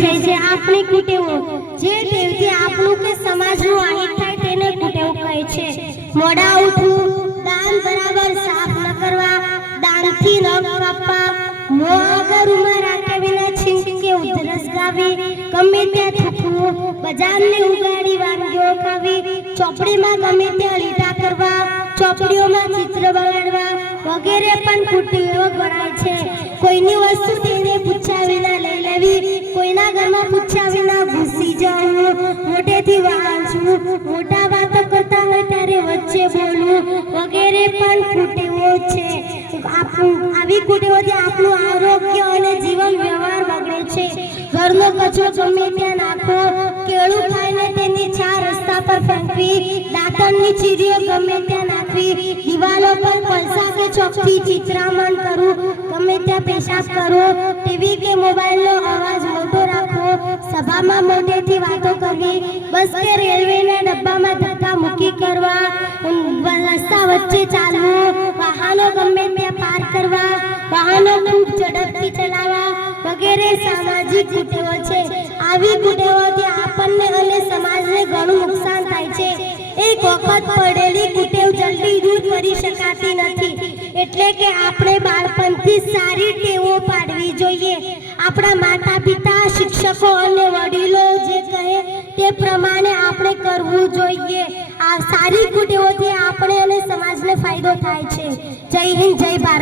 છે જે આપણી કુટેવો, જે ટેવથી આપણું કે સમાજનું અહિત થાય તેને કુટેવ કહે છે. મોડા ઉઠવું, દાન બરાબર સાફ ન કરવા, દાનથી ન કાપવા, મોં આગળ ઉમર રાખ્યા વિના છીંક કે ઉધરસ ગાવી, ગમે ત્યાં થૂકવું, બજારને ઉગાડી વાનગીઓ ખાવી, ચોપડીમાં ગમે ત્યાં લીટા કરવા, ચોપડીઓમાં ચિત્ર બગાડવા વગેરે પણ કુટેવો ગણાય છે. કોઈની વસ્તુ તેને પૂછ્યા વિના લઈ લેવી, કોઈના ઘરમાં પૂછ્યા વિના ઘૂસી જવું, મોટેથી વાંચવું, મોટા વાતો કરતા હોય ત્યારે વચ્ચે બોલવું વગેરે પણ કુટેવો છે. આવી કુટેવોથી આપણું આરોગ્ય અને જીવન વ્યવહાર બગડે છે. ઘરનો કચરો ગમે ત્યાં નાખવો, કેળું ખાઈને તેની છાલ રસ્તા પર ફેંકવી, દાંતણની ચીરીઓ ગમે ત્યાં નાખવી, દિવાલો પર કોલસા કે ચોકથી ચિત્રામણ કરવું, ગમે ત્યાં પેશાબ કરવો, ટીવી કે મોબાઈલનો અવાજ મોટો રાખવો, સભામાં મોટેથી વાતો કરવી, બસ કે રેલવેના ડબ્બામાં ધક્કા મૂકી કરવા, રસ્તા વચ્ચે ચાલવું, વાહનો ગમે ત્યાં પાર કરવા, વાહનો ખૂબ ઝડપથી ચલાવવા વગેરે સામાજિક કુટેવો છે. આવી કુટેવોથી આપણને અને સમાજને ઘણું નુકસાન થાય છે. એક વખત પડેલી કુટેવ જલ્દી દૂર કરી શકાતી નથી, એટલે કે આપણે બાળપણથી સારી ટેવો પાડવી જોઈએ. આપણા માતા પિતા, શિક્ષકો અને વડીલો જે કહે તે પ્રમાણે આપણે કરવું જોઈએ. આ સારી કુટેવોથી આપણે અને સમાજને ફાયદો થાય છે. જય હિન્દ, જય ભારત.